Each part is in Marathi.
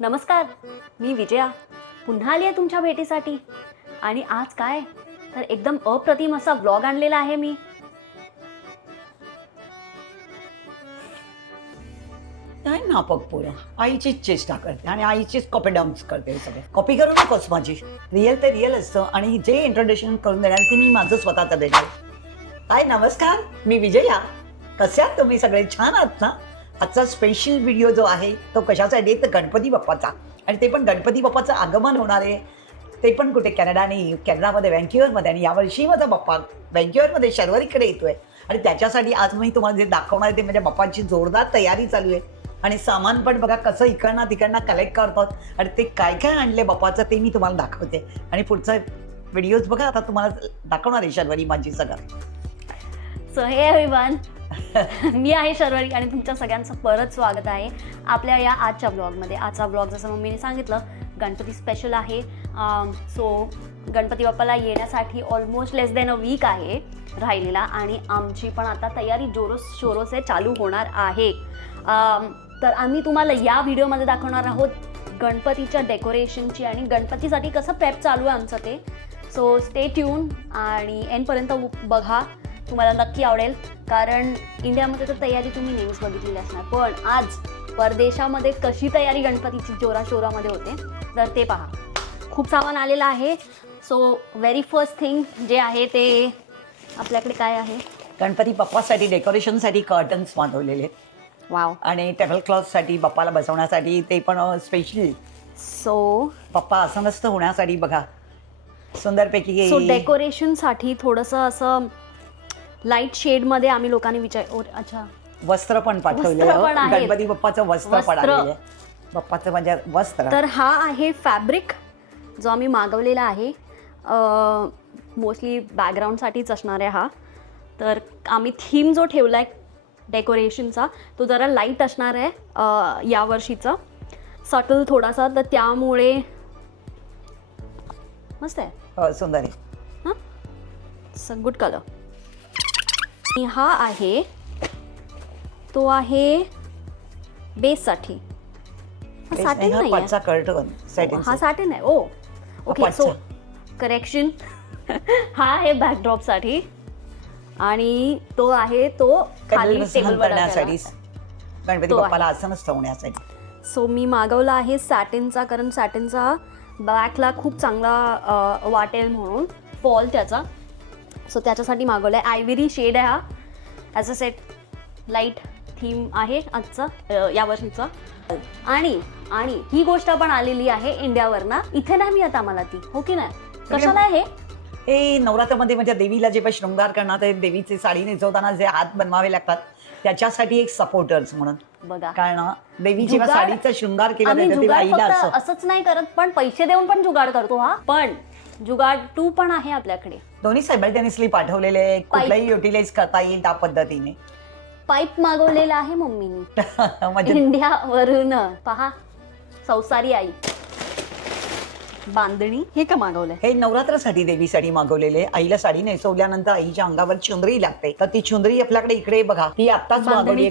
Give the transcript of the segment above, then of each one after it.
नमस्कार मी विजया. पुन्हा आली आहे तुमच्या भेटीसाठी. आणि आज काय? तर एकदम अप्रतिम असा व्लॉग आणलेला आहे मी. नाही नापक पोरं? आईचीच चेष्टा करते आणि आईचीच कॉपी डाऊन्स करते हे सगळे. कॉपी करू नकोस माझी. रिअल ते रिअल असतं आणि जे इंट्रोडक्शन करून देणार ते मी माझं स्वतःचं देणार. हाय नमस्कार. मी विजया. कसे आहात तुम्ही सगळे? छान आहात ना? आजचा स्पेशल व्हिडिओ जो आहे तो कशासाठी आहे? तर गणपती बाप्पाचा. आणि ते पण गणपती बाप्पाचं आगमन होणार आहे. ते पण कुठे कॅनडा आणि कॅनडामध्ये व्हँक्युअरमध्ये आणि यावर्षी माझा बाप्पा व्हँक्युअरमध्ये शर्वरीकडे येतोय. आणि त्याच्यासाठी आज मी तुम्हाला जे दाखवणार आहे ते म्हणजे बाप्पांची जोरदार तयारी चालू आहे. आणि सामान पण बघा कसं इकडनं तिकडनं कलेक्ट करतात. आणि ते काय काय आणले बाप्पाचं ते मी तुम्हाला दाखवते. आणि पुढचा व्हिडिओज बघा आता तुम्हाला दाखवणार आहे शर्वरी माझी सगळं. सो हे एव्हरीवन मी आहे शर्वरी आणि तुमच्या सगळ्यांचं परत स्वागत आहे आपल्या या आजच्या ब्लॉगमध्ये आजचा ब्लॉग जसं मम्मीने सांगितलं गणपती स्पेशल आहे. सो गणपती बाप्पाला येण्यासाठी almost less than a week आहे राहिलेला आणि आमची पण आता तयारी जोरोस शोरोसे चालू होणार आहे. तर आम्ही तुम्हाला या व्हिडिओमध्ये दाखवणार आहोत गणपतीच्या डेकोरेशनची आणि गणपतीसाठी कसं प्रेप चालू आहे आमचं ते. सो स्टे ट्यून आणि एनपर्यंत बघा. तुम्हाला नक्की आवडेल. कारण इंडियामध्ये तर तयारी तुम्ही नेहमीच बघितलेली असणार. पण आज परदेशामध्ये कशी तयारी गणपतीची जोराशोरामध्ये होते तर ते पहा. खूप सामान आलेलं आहे. सो व्हेरी फर्स्ट थिंग जे आहे ते आपल्याकडे काय आहे? गणपती बाप्पासाठी डेकोरेशनसाठी कर्टन्स मागवलेले आहेत. वाव आणि टेबल क्लॉथसाठी बाप्पाला बसवण्यासाठी ते पण स्पेशल सो पप्पा असं नसतं होण्यासाठी बघा. सुंदरपैकी सो डेकोरेशनसाठी थोडंसं असं लाइट शेडमध्ये आम्ही लोकांनी विचार ओ, अच्छा. वस्त्र पण वस्त्र पण आहेत. गणपती बाप्पाचं वस्त्र पण. आलेलं आहे. बाप्पाचं म्हणजे वस्त्र. तर हा आहे फॅब्रिक जो आम्ही मागवलेला आहे. मोस्टली बॅकग्राऊंडसाठीच असणार आहे हा. तर आम्ही थीम जो ठेवला आहे डेकोरेशनचा तो जरा लाइट असणार आहे अ, यावर्षीचा सटल थोडासा तर त्यामुळे मस्त आहे. हो, सुंदर आहे. हां? गुड कलर आणि हा आहे. तो आहे बेससाठी हा हा नाही हा साटिन आहे ओ ओके सो करेक्शन हा आहे बॅकड्रॉपसाठी आणि तो आहे तो खाली करण्यासाठी गणपती. बाप्पाला सो मी मागवला आहे सॅटिनचा कारण सॅटिनचा बॅकला खूप चांगला वाटेल म्हणून. फॉल त्याचा. सो त्याच्यासाठी मागवला आहे आयव्हरी शेड आहे हा. As a set light theme आहे आजचा यावर्षीचा आणि आणि ही गोष्ट पण आलेली आहे इंडियावर ना इथे नाही मिळत आम्हाला ती. हो की नाही? कशाला आहे हे? नवरात्रामध्ये म्हणजे देवीला जे पण शृंगार करणार ते देवीचे साडी नेसवताना जे हात बनवावे लागतात त्याच्यासाठी एक सपोर्टर्स म्हणून. बघा. कारण देवी जेव्हा साडीचा शृंगार केला असंच नाही करत पण पैसे देऊन पण जुगाड करतो हा. पण जुगाड टू पण आहे आपल्याकडे. दोन्ही सायमल्टेनियसली पाठवलेले कुठलाही युटिलाइज करता येईल त्या पद्धतीने. पाईप मागवलेला आहे मम्मीनी. म्हणजे? इंडियावरून पहा संसारी आई. बांधणी हे का मागवलंय? हे नवरात्रासाठी देवीसाठी मागवलेले आईला साडी नेसवल्यानंतर आईच्या अंगावर चुंदरी लागते. तर ती चुंदरी आपल्याकडे इकडे बघा. ती बांधणी मागवली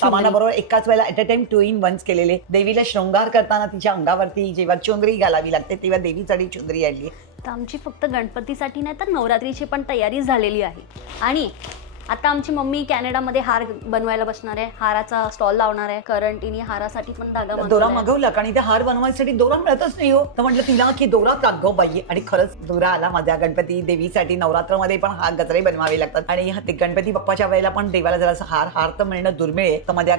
सामानाबरोबर एकाच वेळेला at a time two in ones केलेले देवीला शृंगार करताना तिच्या अंगावरती जेव्हा चुंदरी घालावी लागते तेव्हा देवीसाठी चुंदरी आणली तर आमची फक्त गणपतीसाठी नाही तर नवरात्रीची पण तयारी झालेली आहे. आणि आता आमची मम्मी कॅनडामध्ये हार बनवायला बसणार आहे. हाराचा स्टॉल लावणार आहे. कारण तिने हारासाठी पण धागा दोरा. मागवला आणि ते हार बनवायसाठी दोरा मिळतच नाही हो. तर म्हटलं तिला की दोरा दाखव बाई. आणि खरंच दोरा आला. माझ्या गणपती देवीसाठी नवरात्रमध्ये पण हार गजरे बनवावे लागतात. आणि ते गणपती बाप्पाच्या वेळेला पण देवाला जरा हार हार तर मिळणं दुर्मिळ आहे. तर माझ्या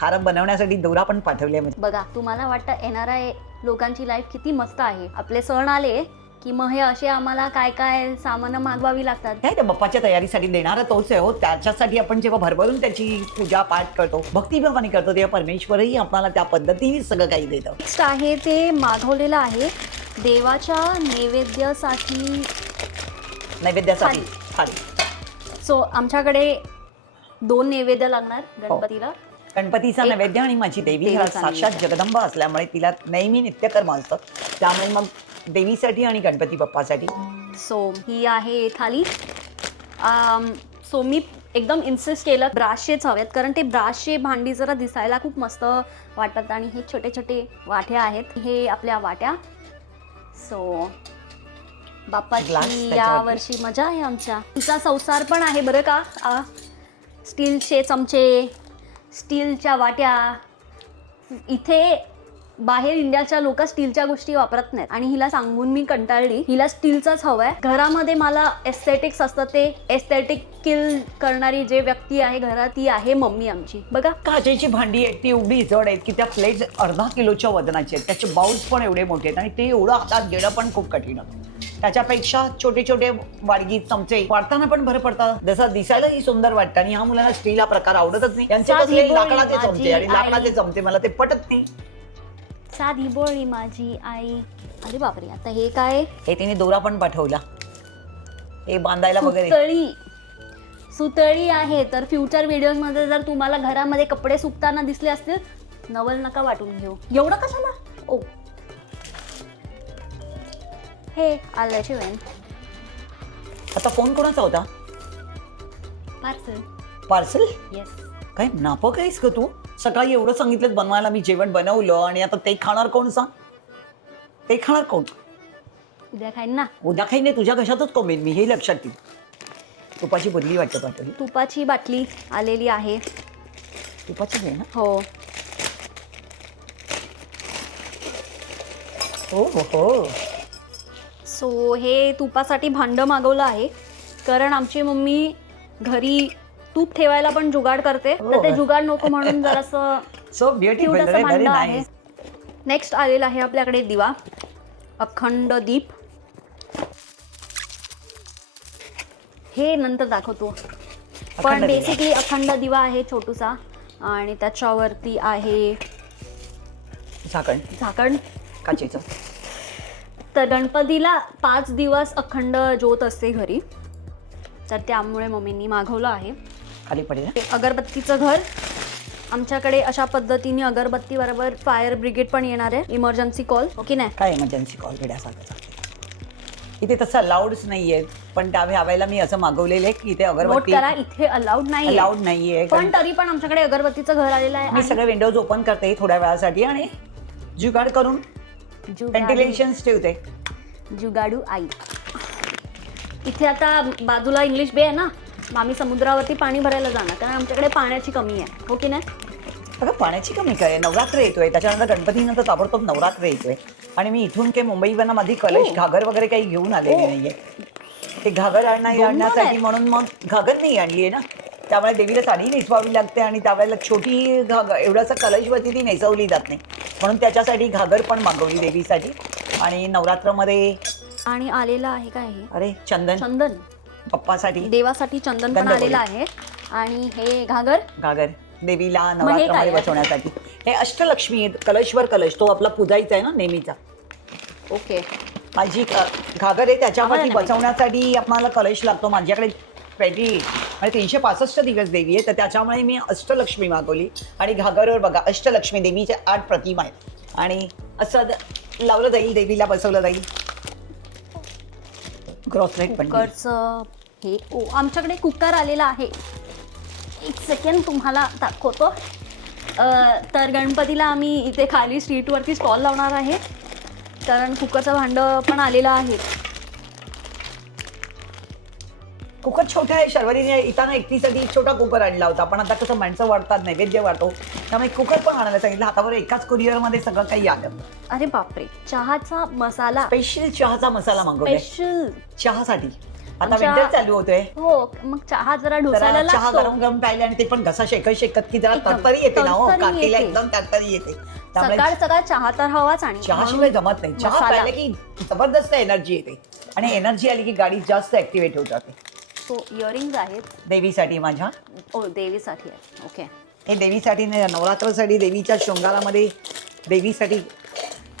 हार बनवण्यासाठी दोरा पण पाठवले म्हणजे बघा तुम्हाला वाटतं येणाऱ्या लोकांची लाईफ किती मस्त आहे. आपले सण आले की मग हे असे आम्हाला काय काय सामानं मागवावी लागतात? त्या बाप्पाच्या तयारीसाठी देणारा तोच आहे हो. त्याच्यासाठी आपण जेव्हा भरभरून त्याची पूजा पाठ करतो भक्तिभावाने करतो तेव्हा परमेश्वरही आपल्याला त्या पद्धतीने सगळं काही देतं. नेक्स्ट आहे ते मागवलेलं आहे देवाच्या नैवेद्यासाठी. नैवेद्यासाठी थाळी सो आमच्याकडे दोन नैवेद्य लागणार गणपतीला. गणपतीचा नैवेद्य आणि माझी देवी हा देवीचा साक्षात नैवेद्य. जगदंबा असल्यामुळे तिला नेहमी नित्यकर्म असतं. त्यामुळे मग देवीसाठी आणि गणपती बाप्पासाठी. सो ही आहे थाली. सो मी एकदम इन्सिस्ट केलं ब्राशेच हवेत कारण ते ब्राशे भांडी जरा दिसायला खूप मस्त वाटतात आणि हे छोटे छोटे वाट्या आहेत. हे आपल्या वाट्या. सो बाप्पाची. या वर्षी मजा आहे आमच्या. तिचा संसार पण आहे बरं का? आ, स्टीलचे चमचे स्टीलच्या वाट्या. इथे बाहेर इंडियाच्या लोक स्टीलच्या गोष्टी वापरत नाहीत. आणि हिला सांगून मी कंटाळली. हिला स्टीलचाच हवंय. घरामध्ये मला एस्थेटिक्स असतं ते. एस्थेटिक किल करणारी जे व्यक्ती आहे घरात ती आहे मम्मी आमची. बघा. काचेची भांडी आहेत ती एवढी जड आहेत की त्या प्लेट्स अर्धा किलोच्या वजनाचे आहेत. त्याचे बाउल्स पण एवढे मोठे आहेत आणि ते एवढं हातात घेणं पण खूप कठीण होतं त्याच्यापेक्षा छोटे छोटे वाडगी चमचे वाढताना पण बरं पडतात. जसं दिसायलाही सुंदर वाटतं आणि ह्या मुलांना स्टील हा प्रकार आवडतच नाही. त्यांचे साधी कसले बोळी लाकडाचे चमचे आणि. लाकडाचे चमचे मला ते पटत नाही. साधी बोळी माझी आई. अरे बापरे आता हे काय? हे तिने दोरा पण पाठवला. हे बांधायला वगैरे. सुतळी. सुतळी आहे तर फ्युचर व्हिडिओजमध्ये जर तुम्हाला घरामध्ये कपडे सुकताना दिसले असतील नवल नका वाटून घेऊ. एवढं कशाला? ओ. हे आल्याची वेन आता फोन कोणाचा होता? पार्सल पार्सल येस काय नापक आहेस का तू? सकाळी एवढं सांगितलं बनवायला मी जेवण बनवलं आणि आता ते खाणार कोण सांग? ते खाणार कोण? उद्या खाईन ना. उद्या काही नाही तुझ्या कशातच कमेन मी हे लक्षात ठेव. तुपाची बदली वाटतं पाठवली. तुपाची बाटली आलेली आहे. तुपाची आहे ना? हो. हो हो हो. सो हे तुपासाठी भांडं मागवलं आहे. कारण आमची मम्मी घरी तूप ठेवायला पण जुगाड करते तर ते हो. जुगाड नको म्हणून जरासं सो ब्युटिफुल क्यूट असं व्हेरी भांडं आहे. नाईस नेक्स्ट आलेला आहे आपल्याकडे दिवा अखंड दीप. हे नंतर दाखवतो. पण दिवा. बेसिकली अखंड दिवा आहे छोटूसा आणि त्याच्यावरती आहे झाकण. झाकण. काचेचं. तर गणपतीला पाच दिवस अखंड ज्योत असते घरी. तर त्यामुळे मम्मींनी मागवलं आहे. खाली पडेल? ते अगरबत्तीचं घर. आमच्याकडे अशा पद्धतीने अगरबत्ती बरोबर फायर ब्रिगेड पण येणार आहे. इमर्जन्सी कॉल ओके नाही? काय इमर्जन्सी कॉल घेण्यासारखं इथे तसं अलाउडच नाहीये पण त्या वेळेला मी असं मागवलेलं आहे की इथे नोट अगरबत्ती करा इथे अलाउड नाही अलाउड नाहीये. पण तरी पण आमच्याकडे अगरबत्तीचं घर आलेलं आहे मी आणि सगळे विंडोज ओपन करते थोड्या वेळासाठी आणि जुगाड करून जुगाडू. व्हेंटिलेशन ठेवते. जुगाडू आई. इथे आता बाजूला इंग्लिश बे आहे ना? मग आम्ही समुद्रावरती पाणी भरायला जाणार कारण आमच्याकडे पाण्याची कमी आहे. हो की नाही? अगं पाण्याची कमी काय? नवरात्र येतोय त्याच्यानंतर गणपतीनंतर ताबडतोब नवरात्र येतोय. आणि मी इथून काही मुंबईवरनं माझी कलश हो. घागर वगैरे काही घेऊन आलेली हो. नाहीये. ते घागर आणण्या दोन आणण्यासाठी. म्हणून मग घागर नाही आणली आहे ना? त्यामुळे देवीला साडी नेसवावी लागते आणि त्यावेळेला छोटी घागर एवढासा कलशवरती ती नेसवली जात नाही. म्हणून त्याच्यासाठी घागर पण मागवली देवीसाठी. आणि नवरात्रमध्ये आणि आलेलं आहे काय हे? अरे चंदन. चंदन. पप्पासाठी. देवासाठी चंदन पण. आलेलं आहे. आणि हे घागर. घागर. देवीला काय नवरात्रमध्ये आहे? बसवण्यासाठी. हे अष्टलक्ष्मी आहेत. कलशवर कलश. तो आपला पूजायचा आहे ना नेहमीचा. ओके. माझी क- घागर आहे. आम्हाला नाही बसवण्यासाठी आपल्याला कलश लागतो. माझ्याकडे ट्वेंटी म्हणजे तीनशे पासष्ट दिवस देवी आहे. तर त्याच्यामुळे मी अष्टलक्ष्मी मागवली. आणि घागरवर बघा अष्टलक्ष्मी देवीच्या आठ प्रतिमा आहेत. आणि असं द- लावलं जाईल देवीला बसवलं जाईल. ग्रॉसलेट पण कुकरचं हे ओ आमच्याकडे कुकर आलेला आहे. एक सेकंड तुम्हाला दाखवतो. तर गणपतीला आम्ही इथे खाली स्ट्रीटवरती स्टॉल लावणार आहे. कारण कुकरचं भांडं पण आलेलं आहे. कुकर छोटा आहे शर्वरीने येताना एकटीसाठी एक छोटा कुकर आणला होता. पण आता कसं माणसं वाढतात नैवेद्य वाढतो. त्यामुळे कुकर पण आणायला सांगितलं. हातावर एकाच कुरिअरमध्ये सगळं काही आलं. अरे बापरे चहाचा मसाला. स्पेशल चहाचा मसाला मागवलाय स्पेशल चहासाठी. आता आमच्या- विंटर चालू होतोय. हो मग चहा जरा ढोसायला जरा चहा लागतो. गरम गरम प्यायले आणि ते पण घसा शेकत शेकत की जरा एकदम. तरतरी येते ना हो. तरतरी येते. एकदम तरतरी येते. त्यामुळे सकाळ सकाळ चहा तर हवाच आणि चहाशिवाय जमत नाही. चहा मसाला. प्यायला की जबरदस्त एनर्जी येते. आणि एनर्जी आली की गाडी जास्त ऍक्टिव्हेट होत जाते. सो इयरिंग्ज आहेत. देवीसाठी माझ्या? ओ देवीसाठी आहे. ओके हे देवीसाठी नाही, नवरात्रासाठी देवीच्या शृंगारामध्ये देवीसाठी.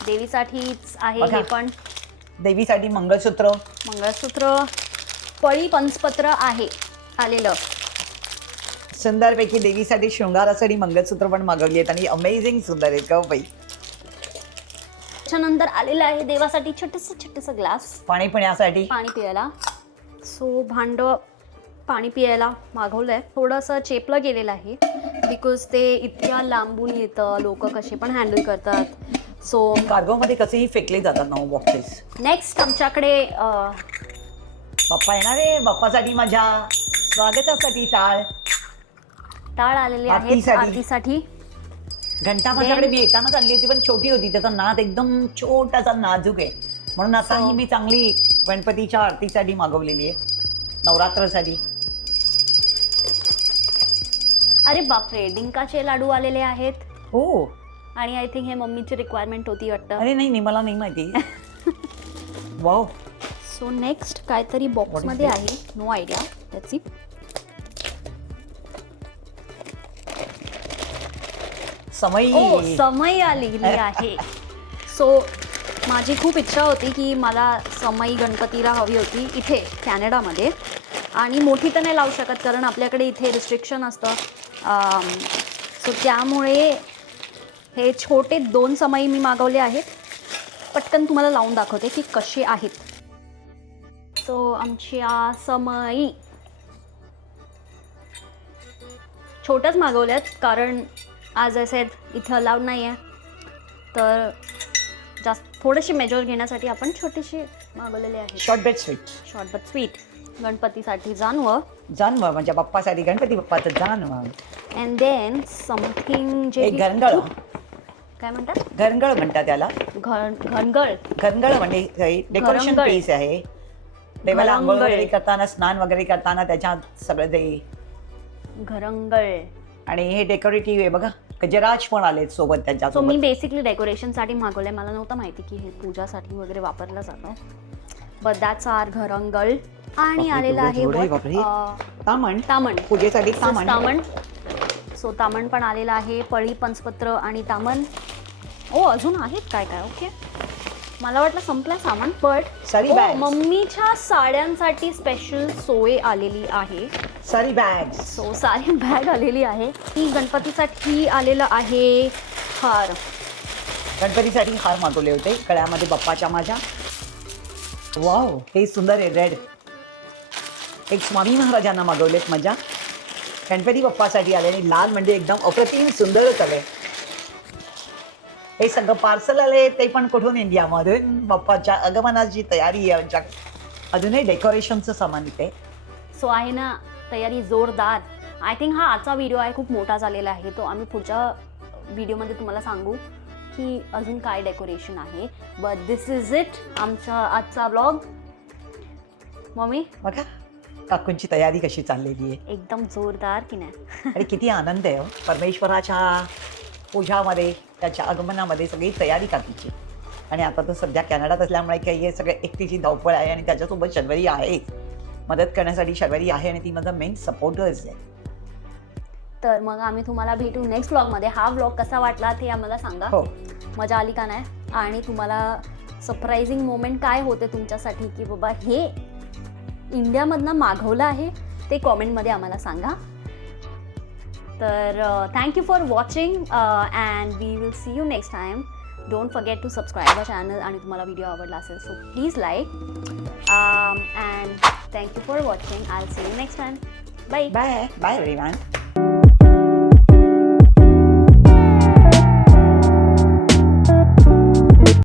देवीसाठीच आहे बघा. हे पण. देवीसाठी मंगळसूत्र. मंगळसूत्र पळी पंचपत्र आहे आलेलं. सुंदरपैकी देवीसाठी शृंगारासाठी मंगळसूत्र पण मागवली आहेत आणि अमेझिंग सुंदर आहेत का बाई. त्याच्यानंतर आलेलं आहे देवासाठी छोटस छोटस ग्लास. पाणी पिण्यासाठी. पाणी पियाला. सो भांड पाणी पियायला मागवलं आहे थोडंसं चेपलं गेलेलं आहे. बिकॉज ते इतक्या लांबून येतं लोक कसे पण हँडल करतात. सो कार्गोमध्ये कसेही फेकले जातात ना बॉक्सेस नेक्स्ट आमच्याकडे अं, बाप्पा येणार आहे. बाप्पासाठी माझ्या स्वागतासाठी टाळ. टाळ आलेले आहेत. आरतीसाठी. आरतीसाठी. घंटा माझ्याकडे मी येतानाच आणली होती पण छोटी होती. त्याचा नाद एकदम छोटासा नाजूक आहे. म्हणून आता ही मी चांगली गणपतीच्या आरतीसाठी मागवलेली आहे. नवरात्रसाठी. अरे बापरे डिंकाचे लाडू आलेले आहेत. हो. आणि आय थिंक हे मम्मीची रिक्वायरमेंट होती वाटतं. अरे नाही नाही मला नाही माहिती. वाव सो नेक्स्ट काहीतरी बॉक्समध्ये आहे. नो आयडिया त्याची समय. ओ समय आलेली आहे. सो माझी खूप इच्छा होती की मला समई गणपतीला हवी होती इथे कॅनडामध्ये. आणि मोठी तर नाही लावू शकत कारण आपल्याकडे इथे रिस्ट्रिक्शन असतं. सो त्यामुळे हे छोटे दोन समई मी मागवले आहेत. पटकन तुम्हाला लावून दाखवते की कसे आहेत. सो आमच्या समई छोट्याच मागवल्यात कारण आज असे इथे अलाउड नाही आहे तर जास्त थोडेसे मेजर घेण्यासाठी आपण छोटेसे मागवलेले आहेत short but sweet short but sweet गणपतीसाठी जानवं जानव म्हणजे बाप्पासाठी गणपती बाप्पाचं जानव अँड देन समथिंग जे एक काय म्हणतात? घरंगळ म्हणतात त्याला. घन घनगळ. घरंगळ म्हणजे डेकोरेशन घरंगळ. पीस आहे. देवाला आंघोळ घरंगळ. वगैरे करताना स्नान वगैरे करताना त्याच्यात सगळं ते घरंगळ. आणि हे डेकोरेटिव्ह आहे बघा. गजराज पण आलेत सोबत त्याच्या सो मी बेसिकली डेकोरेशनसाठी मागवलंय. मला नव्हतं माहिती की हे पूजासाठी वगैरे वापरलं जातं बट दॅट्स आर घरंगळ. आणि आलेलं आहे तामण. तामण. पूजेसाठी तामण. तामण. सो तामण पण आलेलं आहे. पळी पंचपत्र आणि तामण. ओ अजून आहेत काय काय? ओके मला वाटलं संपलं सामान बट साडी bags. मम्मीच्या साड्यांसाठी स्पेशल सोय आलेली आहे. सारी बॅग्स सो सारी बॅग आलेली आहे. ही गणपतीसाठी आलेलं आहे. हार. गणपतीसाठी हार मागवले होते गळ्यामध्ये बाप्पाच्या माझ्या. वाव हे सुंदर आहे रेड एक स्वामी महाराजांना मागवलेत माझ्या. गणपती बाप्पासाठी आले आणि लाल म्हणजे एकदम अप्रतिम सुंदरच आले हे सगळं पार्सल आले ते पण कुठून इंडियामधून? बाप्पाच्या आगमनाची तयारी आहे आमच्या अजूनही डेकोरेशनचं सामान इथे. सो आहे ना तयारी जोरदार. आय थिंक हा आजचा व्हिडिओ आहे खूप मोठा झालेला आहे. तो आम्ही पुढच्या व्हिडिओमध्ये तुम्हाला सांगू की अजून काय डेकोरेशन आहे. बट दिस इज इट आमचा आजचा ब्लॉग मम्मी बघा काकूंची तयारी कशी चाललेली आहे. एकदम जोरदार की नाही. आणि किती आनंद आहे हो. परमेश्वराच्या पूजामध्ये. त्याच्या आगमनामध्ये सगळी तयारी काकीची. आणि आता तर सध्या कॅनडात असल्यामुळे काही हे सगळं एकटीची धावपळ आहे आणि त्याच्यासोबत शर्वरी आहे. मदत करण्यासाठी शर्वरी आहे आणि ती माझा मेन सपोर्टर्स आहे. तर मग आम्ही तुम्हाला भेटू नेक्स्ट ब्लॉगमध्ये हा ब्लॉग कसा वाटला ते आम्हाला सांगा. हो. मजा आली का नाही? आणि तुम्हाला सरप्रायझिंग मोमेंट काय होते तुमच्यासाठी की बाबा हे इंडियामधनं मागवलं आहे ते कॉमेंटमध्ये आम्हाला सांगा. तर thank you for watching and we will see you next time don't forget to subscribe a channel आणि तुम्हाला व्हिडिओ आवडला असेल so please like and thank you for watching I see you next time bye bye bye everyone